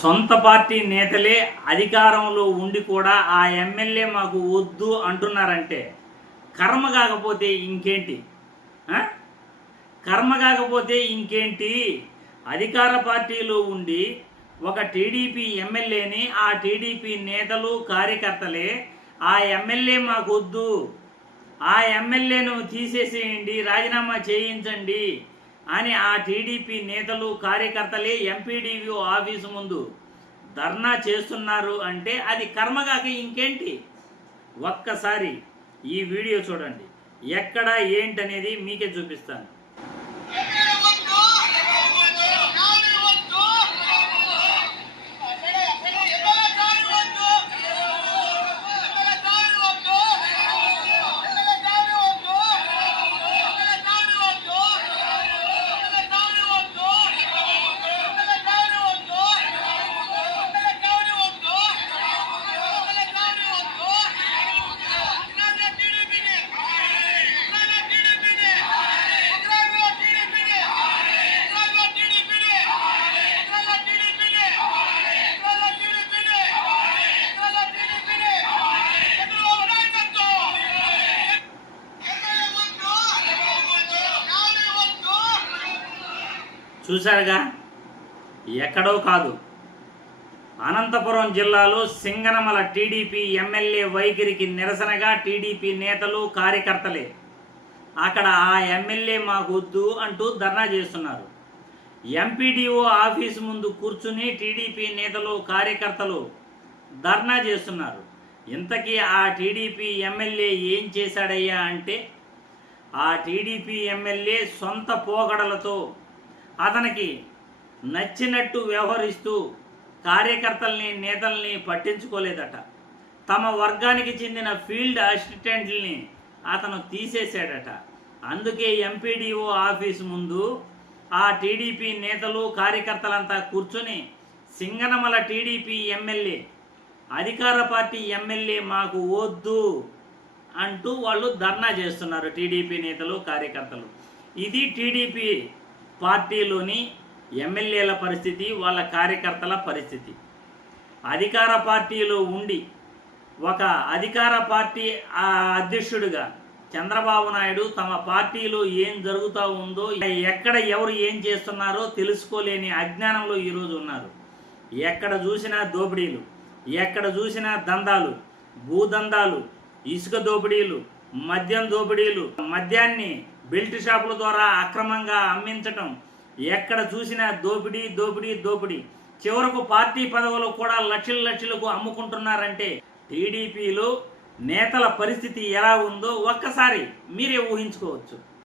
సొంత పార్టీ నేతలే అధికారంలో ఉండి కూడా ఆ ఎమ్మెల్యే మాకు వద్దు అంటున్నారంటే కర్మ కాకపోతే ఇంకేంటి? కర్మ కాకపోతే ఇంకేంటి? అధికార పార్టీలో ఉండి ఒక టీడీపీ ఎమ్మెల్యేని ఆ టీడీపీ నేతలు కార్యకర్తలే ఆ ఎమ్మెల్యే మాకు వద్దు. ఆ ఎమ్మెల్యేను తీసేసేయండి రాజీనామా చేయించండి. అని ఆ టీడీపీ నేతలు కార్యకర్తలే ఎంపీడీఓ ఆఫీసు ముందు ధర్నా చేస్తున్నారు అంటే అది కర్మగాక ఇంకేంటి? ఒక్కసారి ఈ వీడియో చూడండి. ఎక్కడ ఏంటనేది మీకే చూపిస్తాను. చూశారుగా? ఎక్కడో కాదు. అనంతపురం జిల్లాలో సింగనమల టీడీపీ ఎమ్మెల్యే వైఖరికి నిరసనగా టీడీపీ నేతలు కార్యకర్తలే. అక్కడ ఆ ఎమ్మెల్యే మాకు వద్దు అంటూ ధర్నా చేస్తున్నారు. ఎంపీడీఓ ఆఫీస్ ముందు కూర్చుని టీడీపీ నేతలు కార్యకర్తలు ధర్నా చేస్తున్నారు. ఇంతకీ ఆ టీడీపీ ఎమ్మెల్యే ఏం చేశాడయ్యా అంటే ఆ టీడీపీ ఎమ్మెల్యే సొంత పోగడలతో అతనికి నచ్చినట్టు వ్యవహరిస్తూ కార్యకర్తల్ని నేతల్ని పట్టించుకోలేదట. తమ వర్గానికి చెందిన ఫీల్డ్ అసిస్టెంట్ని అతను తీసేశాడట. అందుకే ఎంపీడీఓ ఆఫీస్ ముందు ఆ టీడీపీ నేతలు కార్యకర్తలంతా కూర్చొని సింగనమల టీడీపీ ఎమ్మెల్యే అధికార పార్టీ ఎమ్మెల్యే మాకు వద్దు అంటూ వాళ్ళు ధర్నా చేస్తున్నారు టీడీపీ నేతలు కార్యకర్తలు. ఇది టీడీపీ పార్టీలోని ఎమ్మెల్యేల పరిస్థితి వాళ్ళ కార్యకర్తల పరిస్థితి. అధికార పార్టీలో ఉండి ఒక అధికార పార్టీ ఆ అధ్యక్షుడిగా చంద్రబాబు నాయుడు తమ పార్టీలో ఏం జరుగుతూ ఉందో ఎక్కడ ఎవరు ఏం చేస్తున్నారో తెలుసుకోలేని అజ్ఞానంలో ఈరోజు ఉన్నారు. ఎక్కడ చూసినా దోపిడీలు ఎక్కడ చూసినా దందాలు భూదందాలు ఇసుక దోపిడీలు మద్యం దోపిడీలు మద్యాన్ని బెల్ట్ షాపుల ద్వారా అక్రమంగా అమ్మించటం ఎక్కడ చూసినా దోపిడీ దోపిడీ దోపిడీ. చివరకు పార్టీ పదవులు కూడా లక్షల లక్షలకు అమ్ముకుంటున్నారంటే టీడీపీలో నేతల పరిస్థితి ఎలా ఉందో ఒక్కసారి మీరే ఊహించుకోవచ్చు.